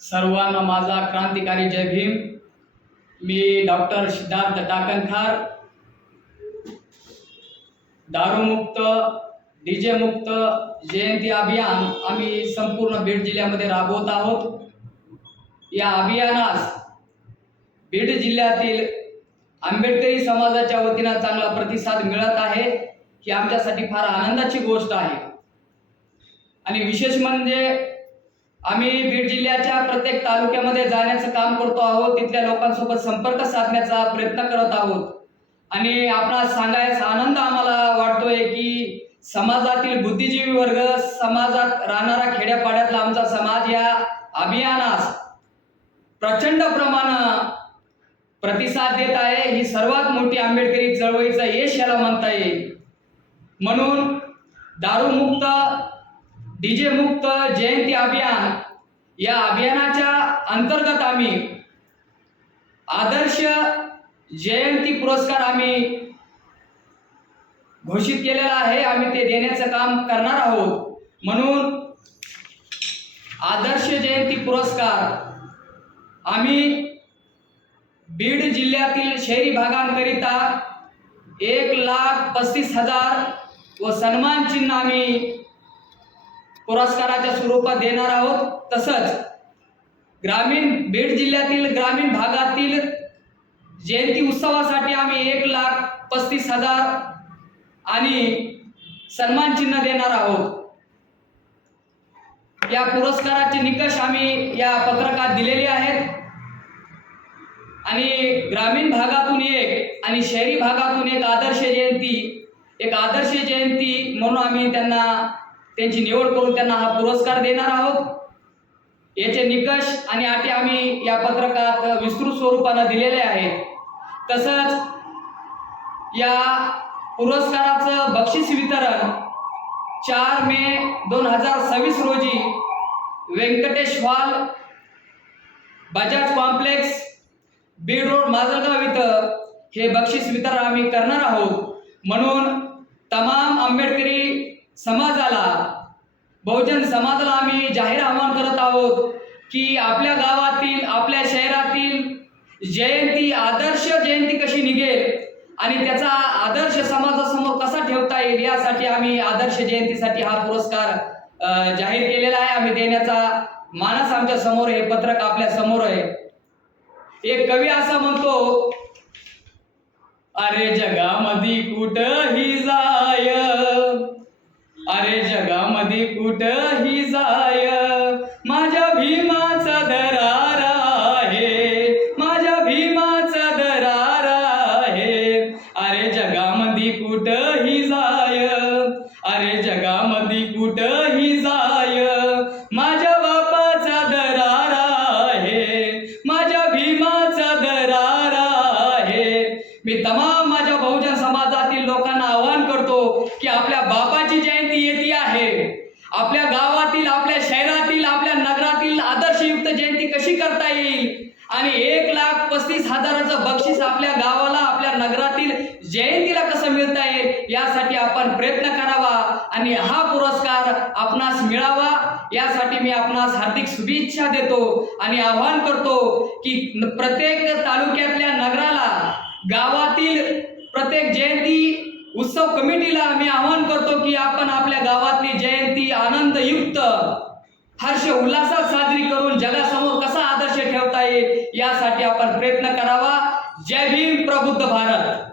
सर्वांना माझा क्रांतिकारी जय भीम। मी डॉक्टर सिद्धार्थ टाकणखार। दारूमुक्त डीजे मुक्त जयंती अभियान आम्ही संपूर्ण बीड जिल्ह्यामध्ये राबवत आहोत। या अभियानास बीड जिल्ह्यातील आंबेडकरी समाजाच्या वतीने चांगला प्रतिसाद मिळत आहे, ही आमच्यासाठी फार आनंदाची गोष्ट आहे। आणि विशेष म्हणजे आम्ही बीड जिल्ह्याच्या प्रत्येक तालुक्यामध्ये जाण्याचं काम करतो आहोत, तिथल्या लोकांसोबत संपर्क साधण्याचा प्रयत्न करत आहोत। आणि आपणास सांगायचा आनंद आम्हाला वाटतोय की समाजातील बुद्धिजीवी वर्ग, समाजात राहणारा खेड्यापाड्यातला आमचा समाज या अभियानास प्रचंड प्रमाणात प्रतिसाद देत आहे। ही सर्वात मोठी आंबेडकरी चळवळीचा यश याला म्हणता येईल। म्हणून दारूमुक्त डीजे मुक्त जयंती अभियान या अभियानाच्या अंतर्गत आम्ही आदर्श जयंती पुरस्कार आम्ही घोषित केलेला आहे। आम्ही ते देण्याचं काम करणार आहोत। म्हणून आदर्श जयंती पुरस्कार आम्ही बीड जिल्ह्यातील शहरी भागांकरिता 1,35,000 व सन्मान चिन्ह आम्ही पुरस्काराच्या स्वरूपात देणार आहोत। तसंच बीड जिल्ह्यातील ग्रामीण भागातील जयंती उत्सवासाठी आम्ही 1,35,000 आणि सन्मान चिन्ह देणार आहोत। या पुरस्काराचे निकष आम्ही या पत्रकात दिलेले आहेत। आणि ग्रामीण भागातून एक आणि शहरी भागातून एक आदर्श जयंती म्हणून आम्ही त्यांची निवड करून त्यांना हा पुरस्कार देणार आहोत। याचे निकष आणि अटी आम्ही या पत्रकात विस्तृत स्वरूपाने दिलेले आहेत। तसंच या पुरस्काराचं बक्षीस वितरण 4 मे 2026 रोजी Venkatesh hall, Bajaj complex, Beed road, Majalgaon इथं हे बक्षीस वितरण आम्ही करणार आहोत। म्हणून तमाम आंबेडकरी समाजाला, बहुजन समाजाला आम्ही जाहीर आवाहन करत आहोत की आपल्या गावातील, आपल्या शहरातील जयंती आदर्श जयंती कशी निघेल आणि त्याचा आदर्श समाजासमोर कसा ठेवता येईल, यासाठी आम्ही आदर्श जयंतीसाठी हा पुरस्कार जाहीर केलेला आहे। आम्ही देण्याचा मानस आमच्या समोर, हे पत्रक आपल्या समोर आहे। एक कवी असा म्हणतो, अरे जगामध्ये कुठंही जाय, अरे जगामध्ये कुठंही जाय, माझ्या भीमाचा दरार आहे, माझ्या भीमाचा दरार आहे। अरे जगामध्ये कुठंही जाय, अरे जगामध्ये कुठंही जाय, माझ्या बापाचा दरार आहे, माझ्या भीमाचा दरार आहे। मी तमाम माझ्या बहुजन समाजातील लोकांना आवाहन करतो की आपल्या बापाची जयंती येते आहे, आपल्या गावातील, आपल्या शहरातील, आपल्या नगरातील आदर्शयुक्त जयंती कशी करता येईल आणि 1,35,000चं बक्षीस आपल्या गावाला, आपल्या नगरातील जयंतीला कसं मिळता येईल, यासाठी आपण प्रयत्न करावा आणि हा पुरस्कार आपणास मिळावा, यासाठी मी आपणास हार्दिक शुभेच्छा देतो आणि आवाहन करतो की प्रत्येक तालुक्यातल्या नगराला, गावातील प्रत्येक जयंती उत्सव कमिटीला मी आवाहन करतो की आपण आपल्या गावातली जयंती आनंदयुक्त, हर्ष उल्हासात साजरी करून जगासमोर कसा आदर्श ठेवता येईल, यासाठी आपण प्रयत्न करावा। जय भीम, प्रबुद्ध भारत।